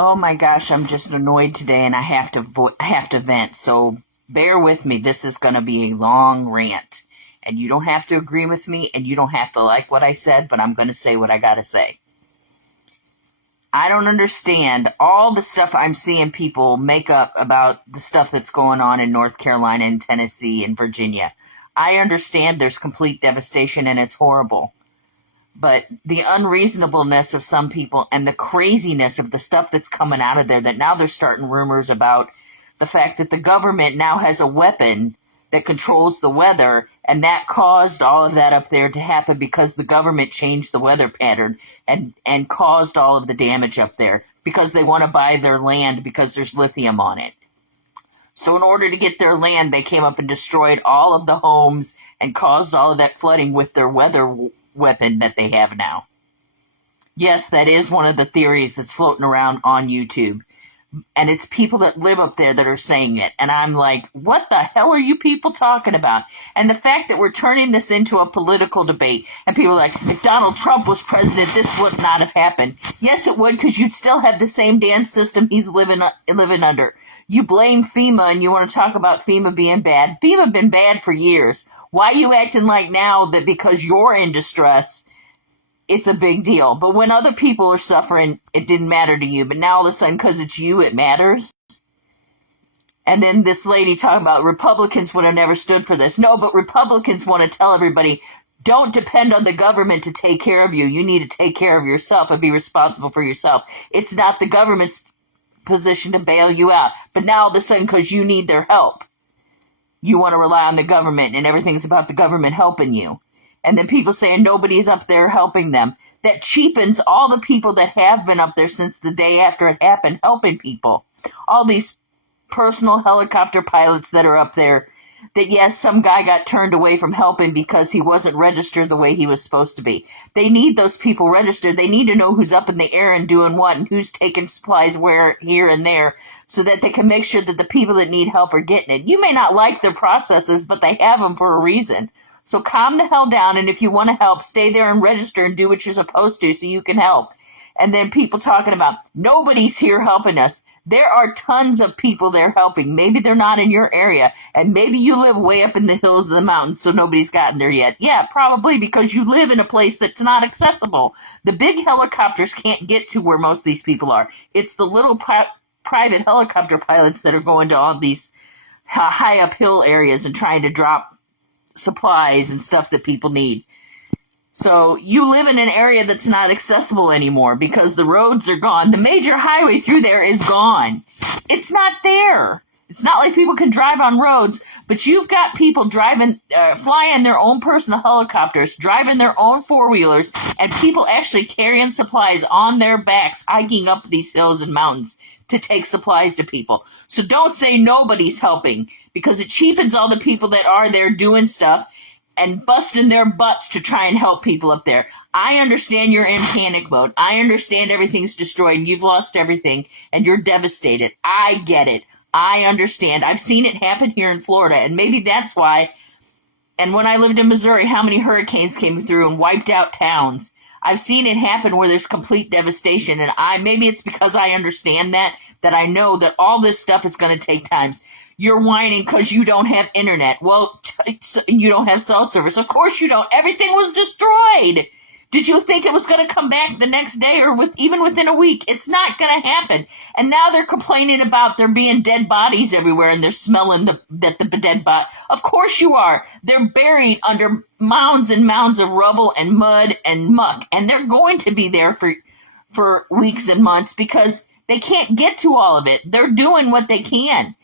Oh my gosh, I'm just annoyed today and I have to vent. So bear with me. This is going to be a long rant. And you don't have to agree with me and you don't have to like what I said, but I'm going to say what I got to say. I don't understand all the stuff I'm seeing people make up about the stuff that's going on in North Carolina and Tennessee and Virginia. I understand there's complete devastation and it's horrible. But the unreasonableness of some people and the craziness of the stuff that's coming out of there, that now they're starting rumors about the fact that the government now has a weapon that controls the weather, and that caused all of that up there to happen because the government changed the weather pattern and caused all of the damage up there because they want to buy their land because there's lithium on it. So in order to get their land, they came up and destroyed all of the homes and caused all of that flooding with their weather weapon that they have now. Yes, that is one of the theories that's floating around on YouTube. And it's people that live up there that are saying it. And I'm like, what the hell are you people talking about? And the fact that we're turning this into a political debate, and people are like, if Donald Trump was president, this would not have happened. Yes, it would, because you'd still have the same damn system he's living under. You blame FEMA and you want to talk about FEMA being bad. FEMA been bad for years. Why are you acting like now that because you're in distress, it's a big deal? But when other people are suffering, it didn't matter to you. But now all of a sudden, because it's you, it matters? And then this lady talking about Republicans would have never stood for this. No, but Republicans want to tell everybody, don't depend on the government to take care of you. You need to take care of yourself and be responsible for yourself. It's not the government's position to bail you out. But now all of a sudden, because you need their help, you want to rely on the government and everything's about the government helping you. And then people saying nobody's up there helping them. That cheapens all the people that have been up there since the day after it happened helping people. All these personal helicopter pilots that are up there, that yes, some guy got turned away from helping because he wasn't registered the way he was supposed to be. They need those people registered. They need to know who's up in the air and doing what and who's taking supplies where, here and there, so that they can make sure that the people that need help are getting it. You may not like their processes, but they have them for a reason. So calm the hell down, and if you want to help, stay there and register and do what you're supposed to so you can help. And then people talking about, nobody's here helping us. There are tons of people there helping. Maybe they're not in your area, and maybe you live way up in the hills of the mountains, so nobody's gotten there yet. Yeah, probably because you live in a place that's not accessible. The big helicopters can't get to where most of these people are. It's the little private helicopter pilots that are going to all these high uphill areas and trying to drop supplies and stuff that people need. So you live in an area that's not accessible anymore because the roads are gone. The major highway through there is gone. It's not there. It's not like people can drive on roads, but you've got people driving, flying their own personal helicopters, driving their own four-wheelers, and people actually carrying supplies on their backs, hiking up these hills and mountains to take supplies to people. So don't say nobody's helping, because it cheapens all the people that are there doing stuff and busting their butts to try and help people up there. I understand you're in panic mode. I understand everything's destroyed and you've lost everything and you're devastated. I get it. I understand. I've seen it happen here in Florida, and maybe that's why. And when I lived in Missouri, how many hurricanes came through and wiped out towns? I've seen it happen where there's complete devastation, and maybe it's because I understand that I know that all this stuff is going to take time. You're whining because you don't have internet. Well, you don't have cell service. Of course you don't. Everything was destroyed. Did you think it was going to come back the next day or even within a week? It's not going to happen. And now they're complaining about there being dead bodies everywhere and they're smelling the dead body. Of course you are. They're buried under mounds and mounds of rubble and mud and muck. And they're going to be there for weeks and months because they can't get to all of it. They're doing what they can.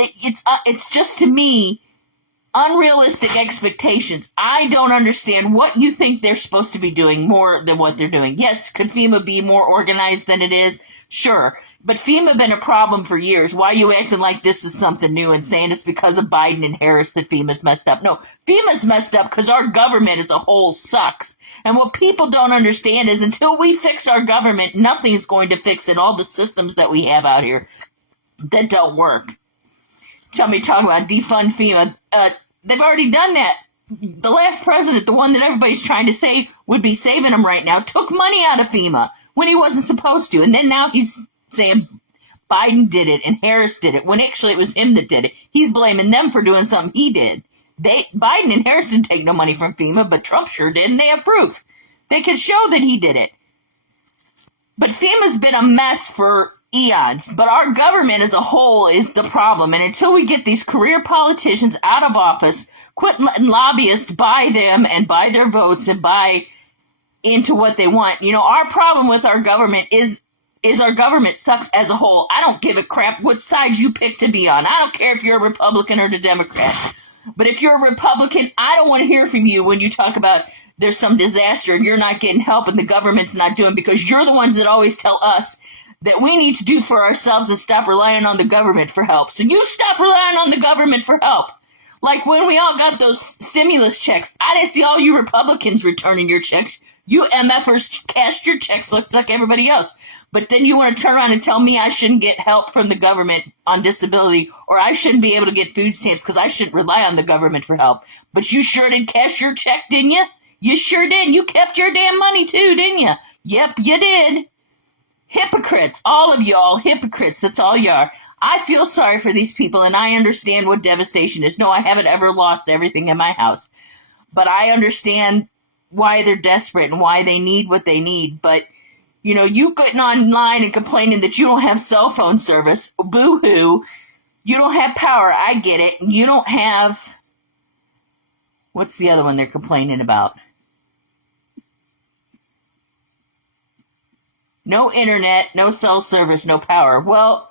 It's just, to me, unrealistic expectations. I don't understand what you think they're supposed to be doing more than what they're doing. Yes, could FEMA be more organized than it is? Sure. But FEMA been a problem for years. Why are you acting like this is something new and saying it's because of Biden and Harris that FEMA's messed up? No, FEMA's messed up because our government as a whole sucks. And what people don't understand is until we fix our government, nothing's going to fix it. All the systems that we have out here that don't work. Somebody talking about defund FEMA. They've already done that. The last president, the one that everybody's trying to say would be saving them right now, took money out of FEMA when he wasn't supposed to. And then now he's saying Biden did it and Harris did it, when actually it was him that did it. He's blaming them for doing something he did. Biden and Harris didn't take no money from FEMA, but Trump sure did, and they have proof. They can show that he did it. But FEMA's been a mess for eons, but our government as a whole is the problem. And until we get these career politicians out of office, quit letting lobbyists buy them and buy their votes and buy into what they want. You know, our problem with our government is our government sucks as a whole. I don't give a crap what side you pick to be on. I don't care if you're a Republican or a Democrat. But if you're a Republican, I don't want to hear from you when you talk about there's some disaster and you're not getting help and the government's not doing, because you're the ones that always tell us that we need to do for ourselves and stop relying on the government for help. So you stop relying on the government for help. Like when we all got those stimulus checks, I didn't see all you Republicans returning your checks. You MFers cashed your checks like everybody else. But then you want to turn around and tell me I shouldn't get help from the government on disability, or I shouldn't be able to get food stamps because I shouldn't rely on the government for help. But you sure did cash your check, didn't you? You sure did. You kept your damn money too, didn't you? Yep, you did. Hypocrites. All of y'all hypocrites. That's all you are. I feel sorry for these people, and I understand what devastation is. No, I haven't ever lost everything in my house. But I understand why they're desperate and why they need what they need. But you know, you getting online and complaining that you don't have cell phone service, boo-hoo. You don't have power, I get it. You don't have, what's the other one they're complaining about? No internet, no cell service, no power. Well,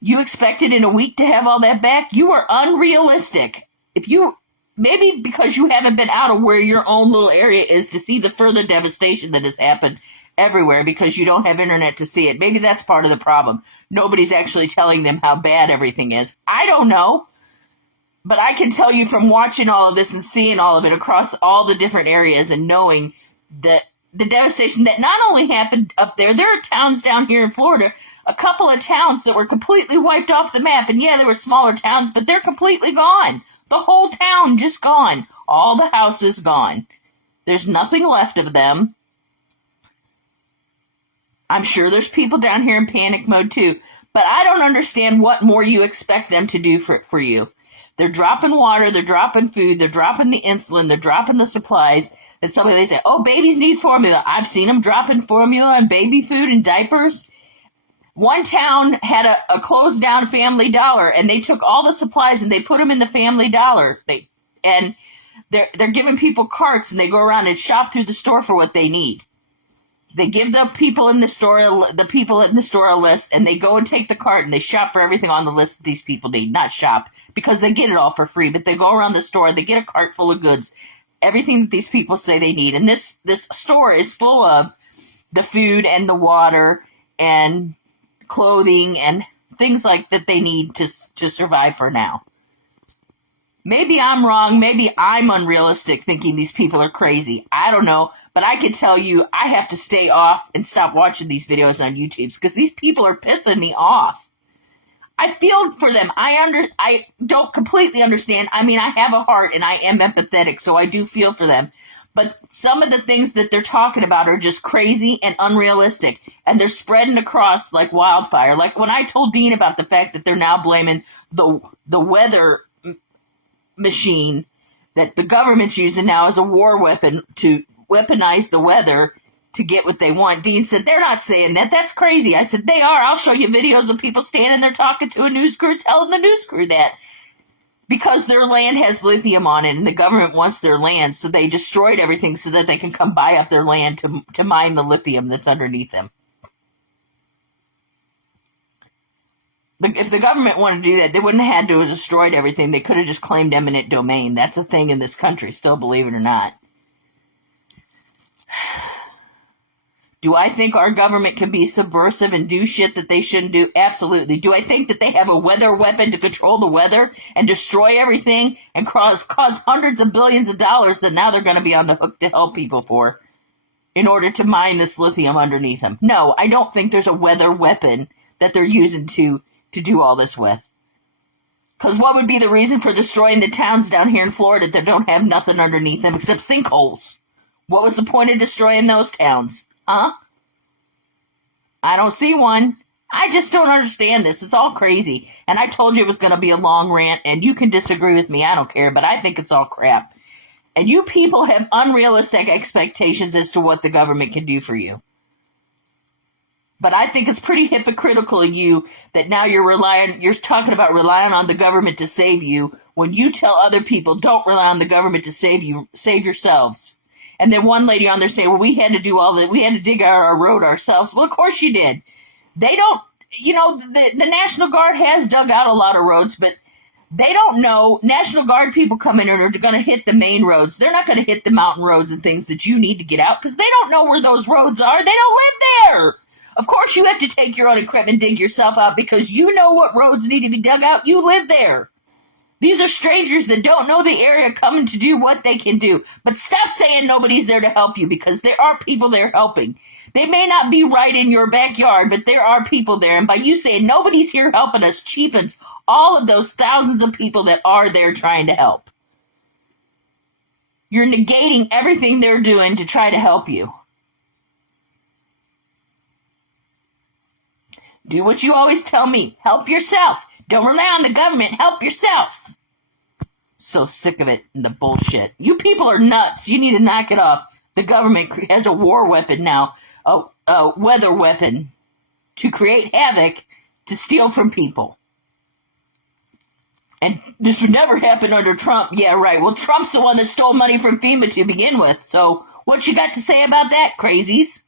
you expected in a week to have all that back? You are unrealistic. If you, maybe because you haven't been out of where your own little area is to see the further devastation that has happened everywhere, because you don't have internet to see it. Maybe that's part of the problem. Nobody's actually telling them how bad everything is. I don't know. But I can tell you from watching all of this and seeing all of it across all the different areas and knowing that the devastation that not only happened up there are towns down here in Florida, a couple of towns that were completely wiped off the map. And yeah, there were smaller towns, but they're completely gone. The whole town just gone. All the houses gone. There's nothing left of them. I'm sure there's people down here in panic mode too, but I don't understand what more you expect them to do for you. They're dropping water, they're dropping food, they're dropping the insulin, they're dropping the supplies. And somebody, they say, oh, babies need formula. I've seen them dropping formula and baby food and diapers. One town had a closed down Family Dollar, and they took all the supplies and they put them in the Family Dollar. They're giving people carts, and they go around and shop through the store for what they need. They give the people in the store a list, and they go and take the cart and they shop for everything on the list that these people need. Not shop, because they get it all for free, but they go around the store, they get a cart full of goods, everything that these people say they need. And this store is full of the food and the water and clothing and things like that they need to survive for now. Maybe I'm wrong. Maybe I'm unrealistic thinking these people are crazy. I don't know. But I can tell you, I have to stay off and stop watching these videos on YouTube because these people are pissing me off. I feel for them. I don't completely understand. I mean, I have a heart and I am empathetic, so I do feel for them. But some of the things that they're talking about are just crazy and unrealistic, and they're spreading across like wildfire. Like when I told Dean about the fact that they're now blaming the weather machine that the government's using now as a war weapon to weaponize the weather to get what they want. Dean said, they're not saying that. That's crazy. I said, they are. I'll show you videos of people standing there talking to a news crew, telling the news crew that. Because their land has lithium on it and the government wants their land, so they destroyed everything so that they can come buy up their land to mine the lithium that's underneath them. If the government wanted to do that, they wouldn't have had to have destroyed everything. They could have just claimed eminent domain. That's a thing in this country, still, believe it or not. Do I think our government can be subversive and do shit that they shouldn't do? Absolutely. Do I think that they have a weather weapon to control the weather and destroy everything and cause hundreds of billions of dollars that now they're going to be on the hook to help people for in order to mine this lithium underneath them? No, I don't think there's a weather weapon that they're using to do all this with. Because what would be the reason for destroying the towns down here in Florida that don't have nothing underneath them except sinkholes? What was the point of destroying those towns? Huh? I don't see one. I just don't understand this. It's all crazy. And I told you it was going to be a long rant, and you can disagree with me. I don't care, but I think it's all crap. And you people have unrealistic expectations as to what the government can do for you. But I think it's pretty hypocritical of you that now you're talking about relying on the government to save you when you tell other people don't rely on the government to save you, save yourselves. And then one lady on there saying, well, we had to do all that. We had to dig out our road ourselves. Well, of course you did. They don't, the National Guard has dug out a lot of roads, but they don't know. National Guard people come in and are going to hit the main roads. They're not going to hit the mountain roads and things that you need to get out because they don't know where those roads are. They don't live there. Of course you have to take your own equipment and dig yourself out because you know what roads need to be dug out. You live there. These are strangers that don't know the area coming to do what they can do. But stop saying nobody's there to help you because there are people there helping. They may not be right in your backyard, but there are people there. And by you saying nobody's here helping us cheapens all of those thousands of people that are there trying to help. You're negating everything they're doing to try to help you. Do what you always tell me. Help yourself. Don't rely on the government. Help yourself. So sick of it and the bullshit. You people are nuts. You need to knock it off. The government has a war weapon now, a weather weapon to create havoc to steal from people. And this would never happen under Trump. Yeah, right. Well, Trump's the one that stole money from FEMA to begin with. So what you got to say about that, crazies?